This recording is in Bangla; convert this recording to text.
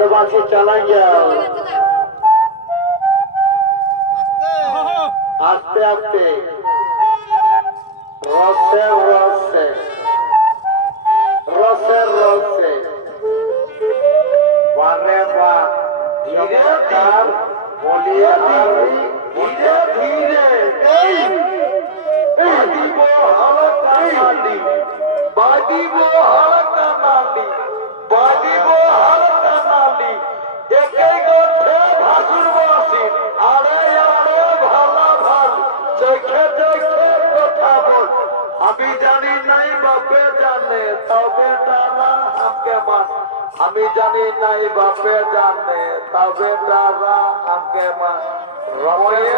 বারবাসী চালাই যাও আস্তে আস্তে রসে রসে রসে রসে বারে বা ধীরে তার বলিয়ে ধীরে ধীরে বাদিব হালকা নালি বাদিব হালকা নালি বাদিব হালকা নালি একে গঠে ভাসুর বসি আরে আরে ভালা ভাল চোখে চোখে কথা বল আমি জানি নাই বাপে জানে তবে তারা আমাকে মান আমি জানি নাই বাপে জানে তবে তারা আমাকে মান রময়ে